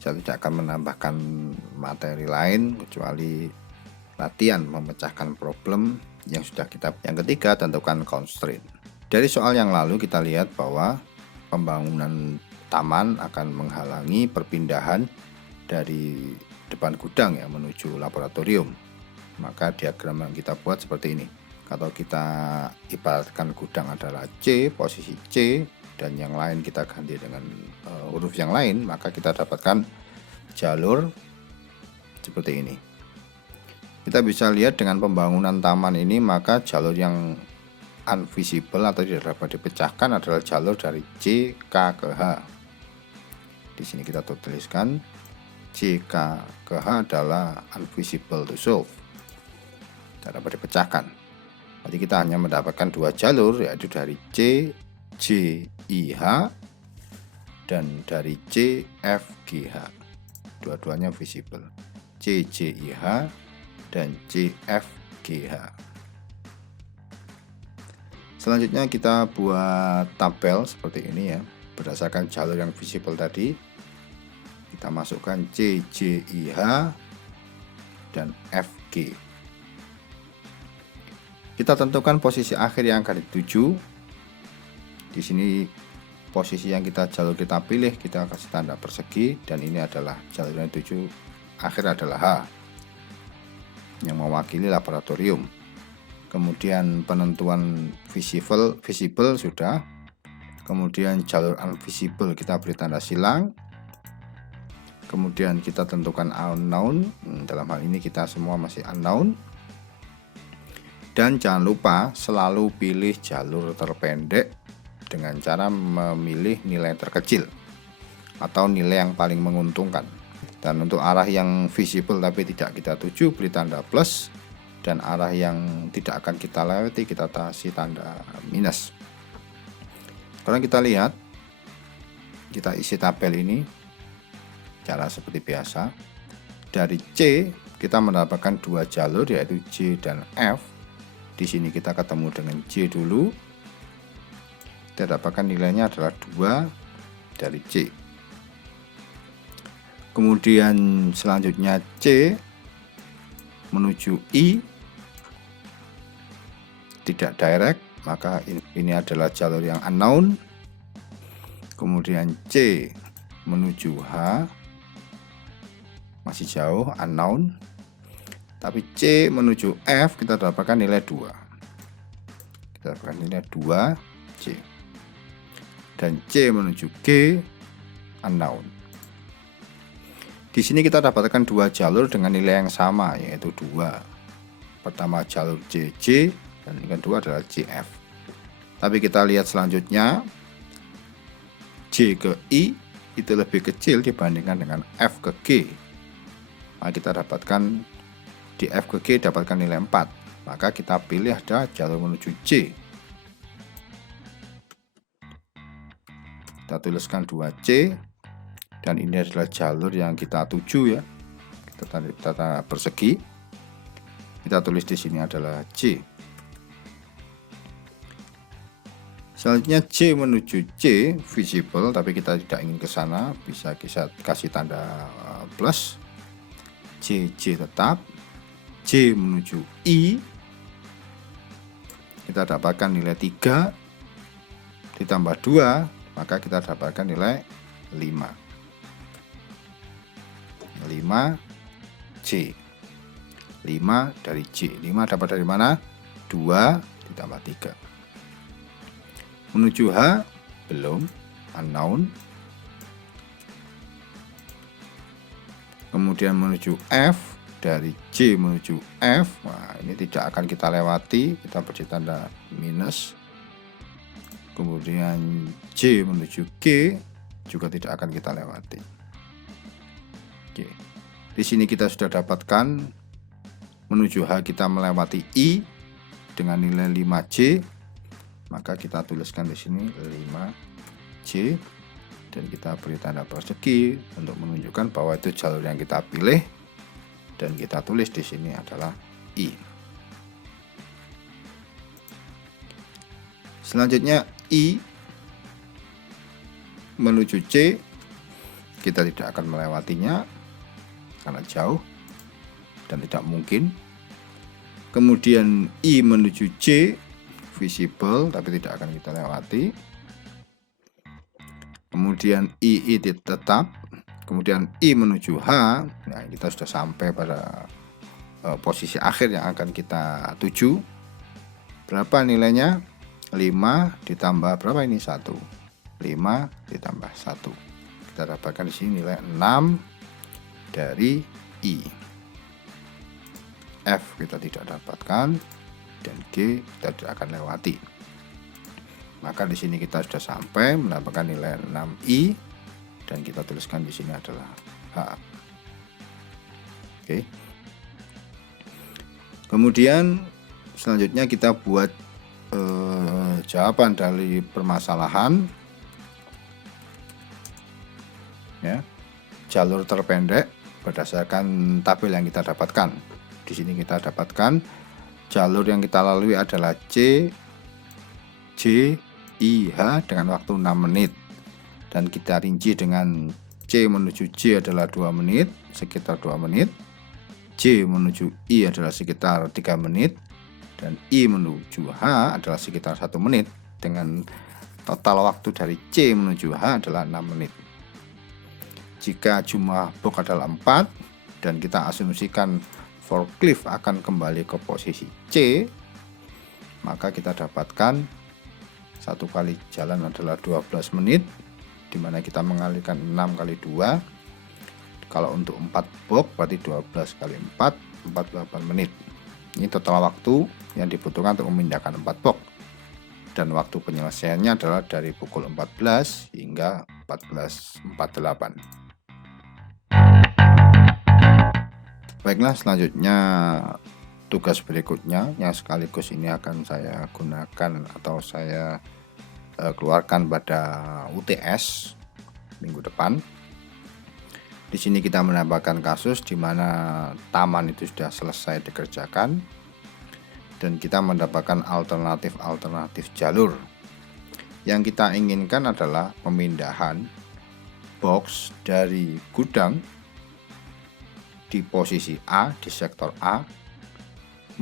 Saya tidak akan menambahkan materi lain kecuali latihan memecahkan problem yang sudah kita. Yang ketiga, tentukan constraint. Dari soal yang lalu kita lihat bahwa pembangunan taman akan menghalangi perpindahan dari depan gudang ya menuju laboratorium. Maka diagram yang kita buat seperti ini. Kalau kita ibaratkan gudang adalah C, posisi C, dan yang lain kita ganti dengan huruf yang lain, maka kita dapatkan jalur seperti ini. Kita bisa lihat dengan pembangunan taman ini, maka jalur yang unvisible atau tidak dapat dipecahkan adalah jalur dari C, K ke H. Di sini kita tuliskan C, K ke H adalah unvisible to solve, tidak dapat dipecahkan. Jadi kita hanya mendapatkan dua jalur, yaitu dari C, J, I, H, dan dari C, F, G, H. Dua-duanya visible. C, J, I, H dan C, F, G, H. Selanjutnya kita buat tabel seperti ini ya. Berdasarkan jalur yang visible tadi, kita masukkan C, J, I, H dan F, G. Kita tentukan posisi akhir yang akan dituju. Di sini posisi yang jalur kita pilih, kita kasih tanda persegi, dan ini adalah jalur yang dituju akhir adalah H yang mewakili laboratorium. Kemudian penentuan visible sudah. Kemudian jalur invisible kita beri tanda silang. Kemudian kita tentukan unknown. Dalam hal ini kita semua masih unknown. Dan jangan lupa selalu pilih jalur terpendek dengan cara memilih nilai terkecil atau nilai yang paling menguntungkan. Dan untuk arah yang visible tapi tidak kita tuju, beri tanda plus, dan arah yang tidak akan kita lewati kita kasih tanda minus. Sekarang kita lihat, kita isi tabel ini cara seperti biasa. Dari C kita mendapatkan dua jalur, yaitu J dan F. Di sini kita ketemu dengan J dulu, kita dapatkan nilainya adalah 2 dari C. Kemudian selanjutnya C menuju I tidak direct, maka ini adalah jalur yang unknown. Kemudian C menuju H masih jauh, unknown. Tapi C menuju F kita dapatkan nilai 2. Kita dapatkan nilai 2 C. Dan C menuju G unknown. Di sini kita dapatkan dua jalur dengan nilai yang sama, yaitu 2. Pertama jalur JJ dan yang kedua adalah JF. Tapi kita lihat selanjutnya, J ke I itu lebih kecil dibandingkan dengan F ke G. Maka kita dapatkan di F ke G dapatkan nilai 4. Maka kita pilih ada jalur menuju J. Kita tuliskan 2C. Dan ini adalah jalur yang kita tuju ya. Kita tanda persegi. Kita tulis di sini adalah J. Selanjutnya J menuju C visible, tapi kita tidak ingin ke sana, bisa kita kasih tanda plus. J tetap. J menuju I. Kita dapatkan nilai 3 ditambah 2, maka kita dapatkan nilai 5. 5C. 5 dari C. 5 dapat dari mana? 2 ditambah 3. Menuju H belum, unknown. Kemudian menuju F, dari C menuju F. Nah, ini tidak akan kita lewati, kita beri tanda minus. Kemudian J menuju G juga tidak akan kita lewati. Oke. Di sini kita sudah dapatkan menuju H kita melewati I dengan nilai 5C. Maka kita tuliskan di sini 5C dan kita beri tanda persegi untuk menunjukkan bahwa itu jalur yang kita pilih, dan kita tulis di sini adalah I. Selanjutnya I menuju C kita tidak akan melewatinya karena jauh dan tidak mungkin. Kemudian I menuju J visible tapi tidak akan kita lewati. Kemudian I tetap. Kemudian I menuju H. Nah, kita sudah sampai pada posisi akhir yang akan kita tuju. Berapa nilainya? 5 ditambah berapa ini? 1. 5 ditambah 1. Kita dapatkan di sini nilai 6 dari I. F kita tidak dapatkan dan G kita tidak akan lewati. Maka di sini kita sudah sampai mendapatkan nilai 6I dan kita tuliskan di sini adalah H. Oke. Kemudian selanjutnya kita buat jawaban dari permasalahan. Ya, jalur terpendek berdasarkan tabel yang kita dapatkan. Di sini kita dapatkan jalur yang kita lalui adalah C, J, I, H dengan waktu 6 menit. Dan kita rinci dengan C menuju J adalah 2 menit, sekitar 2 menit. J menuju I adalah sekitar 3 menit. Dan I menuju H adalah sekitar 1 menit. Dengan total waktu dari C menuju H adalah 6 menit. Jika jumlah box adalah 4 dan kita asumsikan forklift akan kembali ke posisi C, maka kita dapatkan satu kali jalan adalah 12 menit, di mana kita mengalihkan 6 kali 2. Kalau untuk 4 box berarti 12 kali 4, 48 menit. Ini total waktu yang dibutuhkan untuk memindahkan 4 box. Dan waktu penyelesaiannya adalah dari pukul 14 hingga 14.48. Baiklah, selanjutnya tugas berikutnya yang sekaligus ini akan saya gunakan atau saya keluarkan pada UTS minggu depan. Di sini kita menambahkan kasus di mana taman itu sudah selesai dikerjakan dan kita mendapatkan alternatif jalur. Yang kita inginkan adalah pemindahan box dari gudang di posisi A, di sektor A,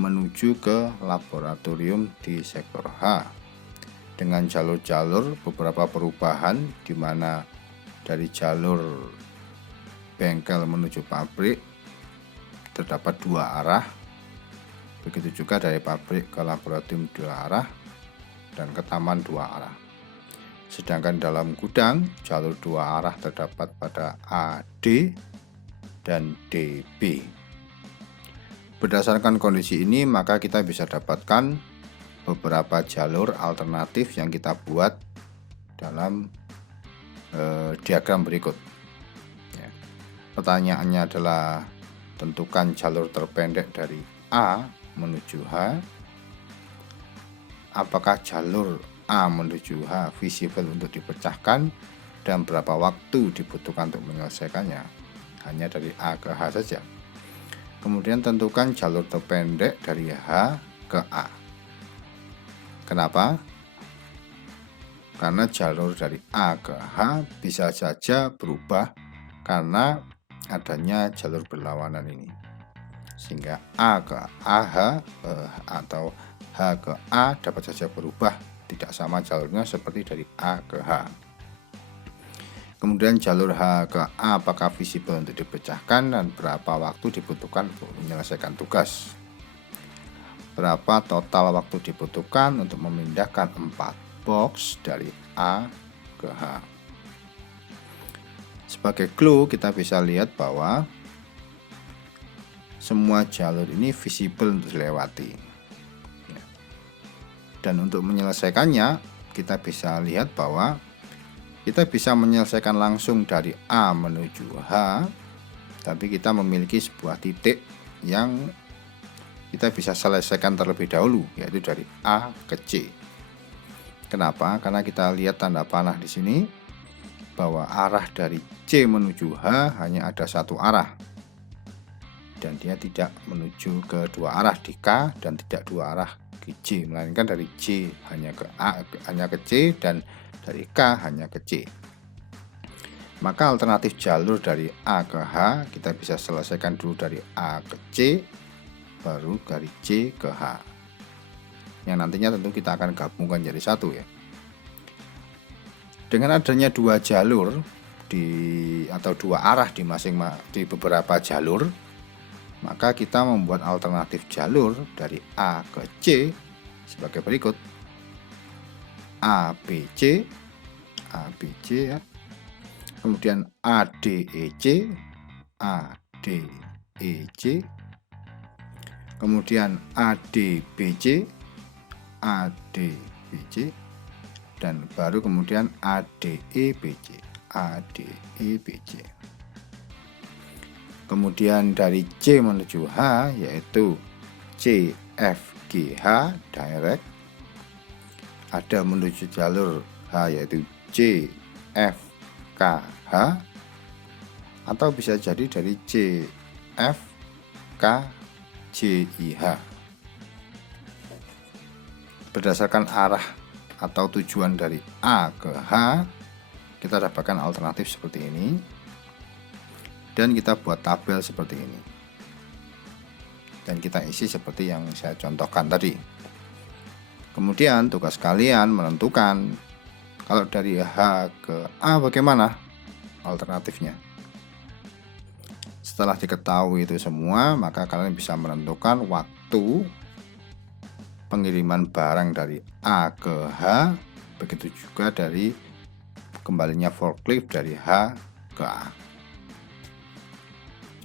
menuju ke laboratorium di sektor H dengan jalur-jalur beberapa perubahan, di mana dari jalur bengkel menuju pabrik terdapat 2 arah, begitu juga dari pabrik ke laboratorium 2 arah dan ke taman 2 arah. Sedangkan dalam gudang jalur 2 arah terdapat pada AD dan DB. Berdasarkan kondisi ini, maka kita bisa dapatkan beberapa jalur alternatif yang kita buat dalam diagram berikut. Ya. Pertanyaannya adalah tentukan jalur terpendek dari A menuju H. Apakah jalur A menuju H visible untuk dipecahkan dan berapa waktu dibutuhkan untuk menyelesaikannya? Hanya dari A ke H saja. Kemudian tentukan jalur terpendek dari H ke A. Kenapa? Karena jalur dari A ke H bisa saja berubah karena adanya jalur berlawanan ini. Sehingga A ke AH atau H ke A dapat saja berubah, tidak sama jalurnya seperti dari A ke H. Kemudian jalur H ke A apakah visible untuk dipecahkan dan berapa waktu dibutuhkan untuk menyelesaikan tugas. Berapa total waktu dibutuhkan untuk memindahkan 4 box dari A ke H. Sebagai clue kita bisa lihat bahwa semua jalur ini visible untuk dilewati. Dan untuk menyelesaikannya kita bisa lihat bahwa kita bisa menyelesaikan langsung dari A menuju H, tapi kita memiliki sebuah titik yang kita bisa selesaikan terlebih dahulu, yaitu dari A ke C. Kenapa? Karena kita lihat tanda panah di sini bahwa arah dari C menuju H hanya ada satu arah, dan dia tidak menuju ke 2 arah di K dan tidak 2 arah ke J, melainkan dari J hanya ke A hanya ke C dan dari K hanya ke C. Maka alternatif jalur dari A ke H kita bisa selesaikan dulu dari A ke C, baru dari C ke H. Yang nantinya tentu kita akan gabungkan jadi satu ya. Dengan adanya dua jalur atau dua arah di beberapa jalur, maka kita membuat alternatif jalur dari A ke C sebagai berikut. ABC ya. Kemudian ADEC, ADEC, kemudian ADBC, ADBC, dan baru kemudian ADEBC, ADEBC. Kemudian dari C menuju H yaitu CFGH direct. Ada menuju jalur H yaitu CFKH, atau bisa jadi dari CFKJIH. Berdasarkan arah atau tujuan dari A ke H, kita dapatkan alternatif seperti ini. Dan kita buat tabel seperti ini. Dan kita isi seperti yang saya contohkan tadi. Kemudian tugas kalian menentukan kalau dari H ke A bagaimana alternatifnya. Setelah diketahui itu semua, maka kalian bisa menentukan waktu pengiriman barang dari A ke H, begitu juga dari kembalinya forklift dari H ke A.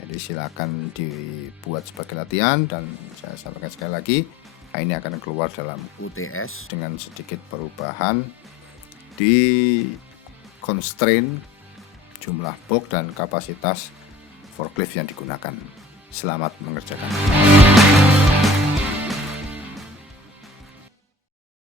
Jadi silakan dibuat sebagai latihan, dan saya sampaikan sekali lagi, ini akan keluar dalam UTS dengan sedikit perubahan di constraint jumlah box dan kapasitas forklift yang digunakan. Selamat mengerjakan.